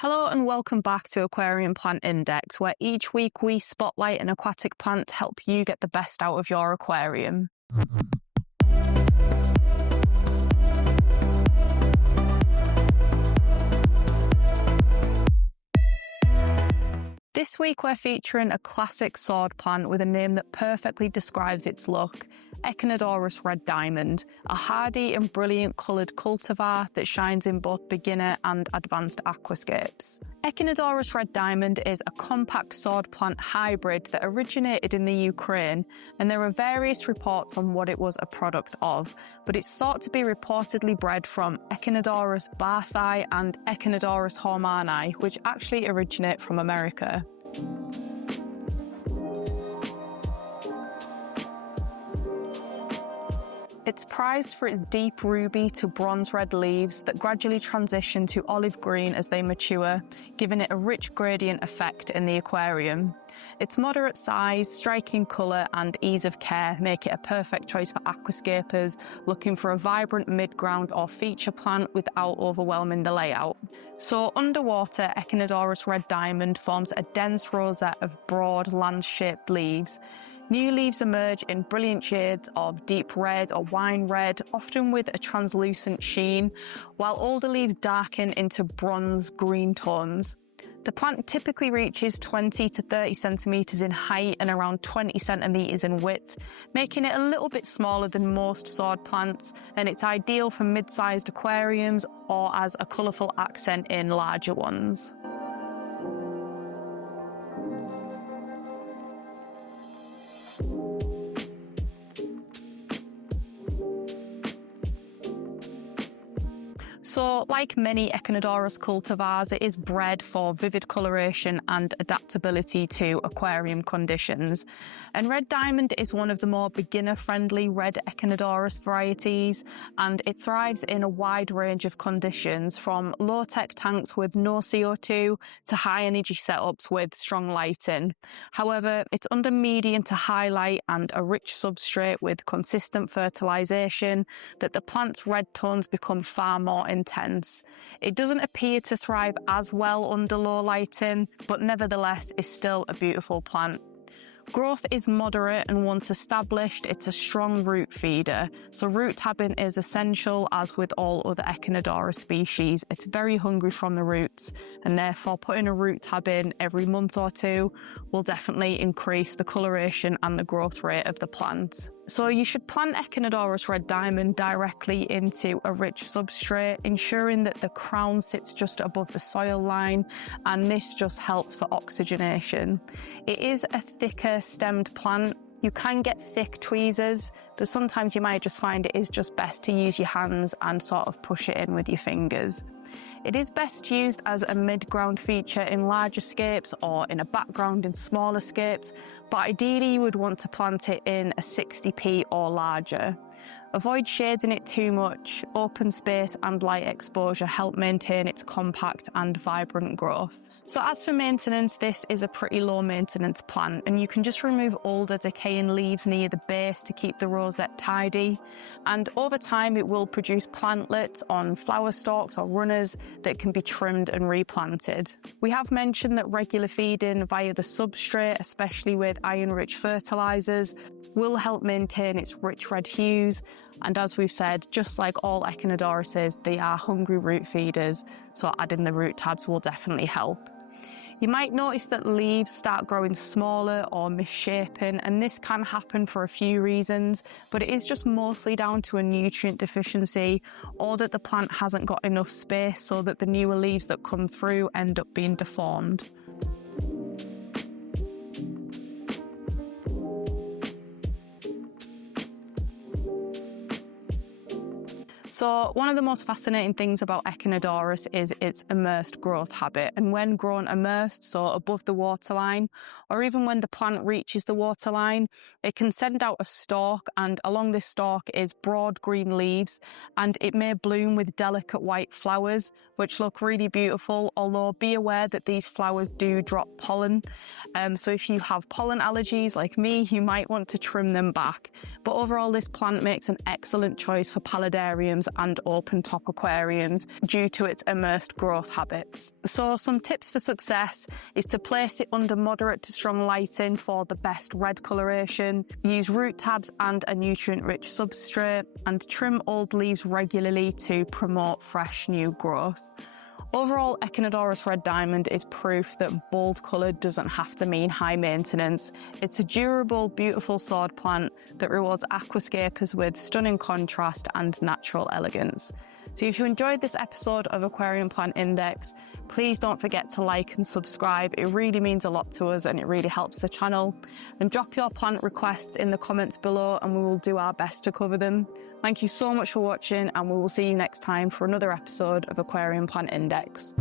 Hello and welcome back to Aquarium Plant Index, where each week we spotlight an aquatic plant to help you get the best out of your aquarium. This week we're featuring a classic sword plant with a name that perfectly describes its look, Echinodorus Red Diamond, a hardy and brilliant coloured cultivar that shines in both beginner and advanced aquascapes. Echinodorus Red Diamond is a compact sword plant hybrid that originated in the Ukraine, and there are various reports on what it was a product of, but it's thought to be reportedly bred from Echinodorus barthi and Echinodorus hormani, which actually originate from America. It's prized for its deep ruby to bronze red leaves that gradually transition to olive green as they mature, giving it a rich gradient effect in the aquarium. Its moderate size, striking colour and ease of care make it a perfect choice for aquascapers looking for a vibrant midground or feature plant without overwhelming the layout. So underwater, Echinodorus Red Diamond forms a dense rosette of broad lance-shaped leaves. New leaves emerge in brilliant shades of deep red or wine red, often with a translucent sheen, while older leaves darken into bronze green tones. The plant typically reaches 20 to 30 centimetres in height and around 20 centimetres in width, making it a little bit smaller than most sword plants, and it's ideal for mid-sized aquariums or as a colourful accent in larger ones. So, like many Echinodorus cultivars, it is bred for vivid coloration and adaptability to aquarium conditions. And Red Diamond is one of the more beginner-friendly red Echinodorus varieties, and it thrives in a wide range of conditions, from low-tech tanks with no CO2 to high-energy setups with strong lighting. However, it's under medium to high light and a rich substrate with consistent fertilization that the plant's red tones become far more intense. It doesn't appear to thrive as well under low lighting, but nevertheless is still a beautiful plant. Growth is moderate, and once established, it's a strong root feeder. So root tabbing is essential, as with all other Echinodorus species. It's very hungry from the roots, and therefore putting a root tab in every month or two will definitely increase the coloration and the growth rate of the plant. So you should plant Echinodorus Red Diamond directly into a rich substrate, ensuring that the crown sits just above the soil line, and this just helps for oxygenation. It is a thicker stemmed plant. You can get thick tweezers, but sometimes you might just find it is just best to use your hands and sort of push it in with your fingers. It is best used as a mid-ground feature in larger scapes or in a background in smaller scapes, but ideally you would want to plant it in a 60p or larger. Avoid shading it too much. Open space and light exposure help maintain its compact and vibrant growth. So as for maintenance, this is a pretty low maintenance plant, and you can just remove older decaying leaves near the base to keep the rosette tidy. And over time it will produce plantlets on flower stalks or runners that can be trimmed and replanted. We have mentioned that regular feeding via the substrate, especially with iron-rich fertilizers, will help maintain its rich red hues. And as we've said, just like all Echinodoruses, they are hungry root feeders, so adding the root tabs will definitely help. You might notice that leaves start growing smaller or misshapen, and this can happen for a few reasons, but it is just mostly down to a nutrient deficiency, or that the plant hasn't got enough space so that the newer leaves that come through end up being deformed. So one of the most fascinating things about Echinodorus is its immersed growth habit, and when grown immersed, so above the waterline, or even when the plant reaches the waterline, it can send out a stalk, and along this stalk is broad green leaves, and it may bloom with delicate white flowers, which look really beautiful, although be aware that these flowers do drop pollen. So if you have pollen allergies like me, you might want to trim them back. But overall, this plant makes an excellent choice for paludariums and open-top aquariums due to its immersed growth habits. So some tips for success is to place it under moderate to strong lighting for the best red coloration, use root tabs and a nutrient-rich substrate, and trim old leaves regularly to promote fresh new growth. Overall, Echinodorus Red Diamond is proof that bold colour doesn't have to mean high maintenance. It's a durable, beautiful sword plant that rewards aquascapers with stunning contrast and natural elegance. So if you enjoyed this episode of Aquarium Plant Index, please don't forget to like and subscribe. It really means a lot to us and it really helps the channel. And drop your plant requests in the comments below and we will do our best to cover them. Thank you so much for watching and we will see you next time for another episode of Aquarium Plant Index.